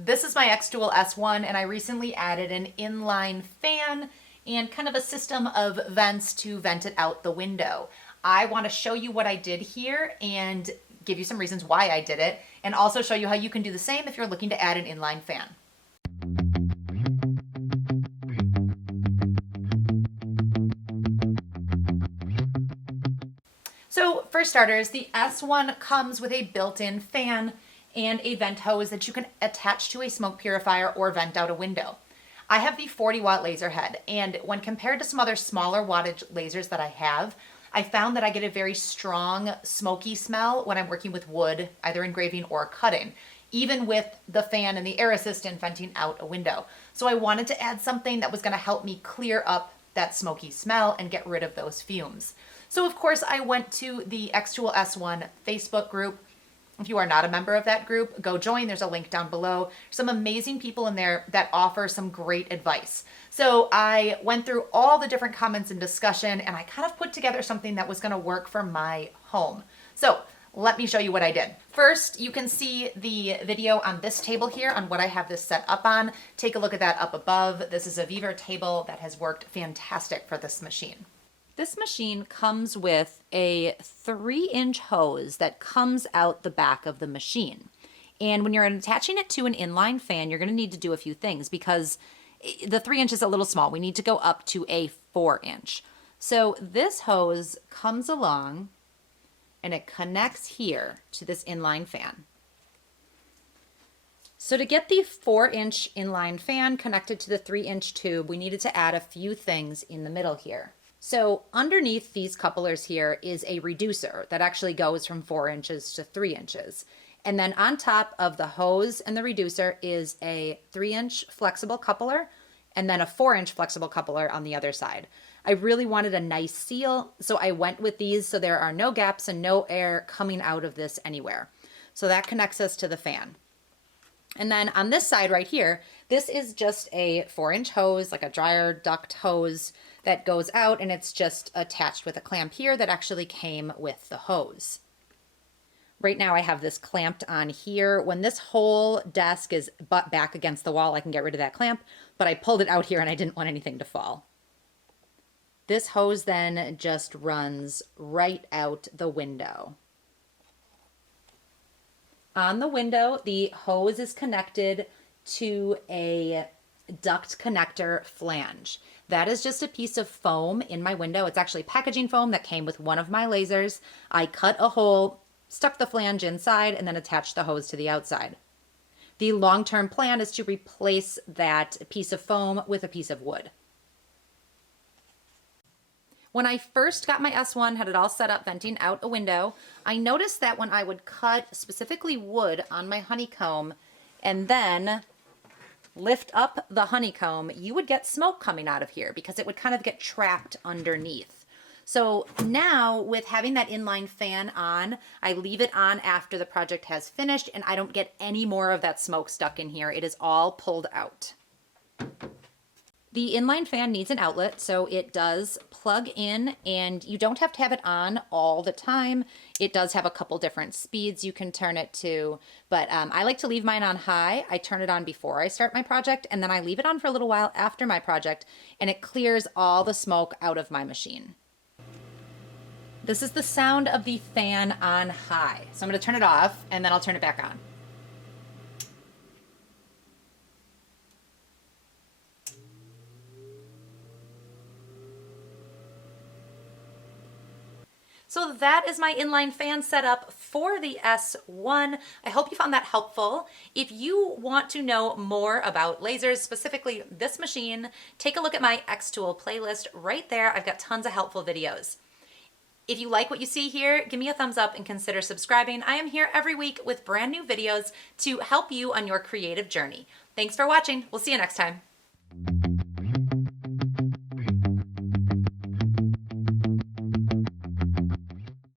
This is my xTool S1 and I recently added an inline fan and kind of a system of vents to vent it out the window. I want to show you what I did here and give you some reasons why I did it, and also show you how you can do the same if you're looking to add an inline fan. So for starters, the S1 comes with a built-in fan and a vent hose that you can attach to a smoke purifier or vent out a window. I have the 40-watt laser head, and when compared to some other smaller wattage lasers that I have, I found that I get a very strong smoky smell when I'm working with wood, either engraving or cutting, even with the fan and the air assistant venting out a window. So I wanted to add something that was going to help me clear up that smoky smell and get rid of those fumes. So of course I went to the xTool S1 Facebook group. If you are not a member of that group, go join. There's a link down below. Some amazing people in there that offer some great advice. So I went through all the different comments and discussion, and I kind of put together something that was going to work for my home. So let me show you what I did. First, you can see the video on this table here on what I have this set up on. Take a look at that up above. This is a Viver table that has worked fantastic for this machine. This machine comes with a 3-inch hose that comes out the back of the machine. And when you're attaching it to an inline fan, you're going to need to do a few things because the 3-inch is a little small. We need to go up to a 4-inch. So this hose comes along and it connects here to this inline fan. So to get the 4-inch inline fan connected to the 3-inch tube, we needed to add a few things in the middle here. So underneath these couplers here is a reducer that actually goes from 4 inches to 3 inches. And then on top of the hose and the reducer is a 3-inch flexible coupler and then a 4-inch flexible coupler on the other side. I really wanted a nice seal, so I went with these so there are no gaps and no air coming out of this anywhere. So that connects us to the fan. And then on this side right here, this is just a 4-inch hose, like a dryer duct hose that goes out, and it's just attached with a clamp here that actually came with the hose. Right now I have this clamped on here. When this whole desk is butt back against the wall, I can get rid of that clamp, but I pulled it out here and I didn't want anything to fall. This hose then just runs right out the window. On the window, the hose is connected to a duct connector flange. That is just a piece of foam in my window. It's actually packaging foam that came with one of my lasers. I cut a hole, stuck the flange inside, and then attached the hose to the outside. The long-term plan is to replace that piece of foam with a piece of wood. When I first got my S1, had it all set up venting out a window, I noticed that when I would cut specifically wood on my honeycomb and then lift up the honeycomb, you would get smoke coming out of here because it would kind of get trapped underneath. So now with having that inline fan on, I leave it on after the project has finished and I don't get any more of that smoke stuck in here. It is all pulled out. The inline fan needs an outlet, so it does plug in, and you don't have to have it on all the time. It does have a couple different speeds you can turn it to, but I like to leave mine on high. I turn it on before I start my project, and then I leave it on for a little while after my project, and it clears all the smoke out of my machine. This is the sound of the fan on high. So I'm going to turn it off, and then I'll turn it back on. So that is my inline fan setup for the S1. I hope you found that helpful. If you want to know more about lasers, specifically this machine, take a look at my xTool playlist right there. I've got tons of helpful videos. If you like what you see here, give me a thumbs up and consider subscribing. I am here every week with brand new videos to help you on your creative journey. Thanks for watching. We'll see you next time.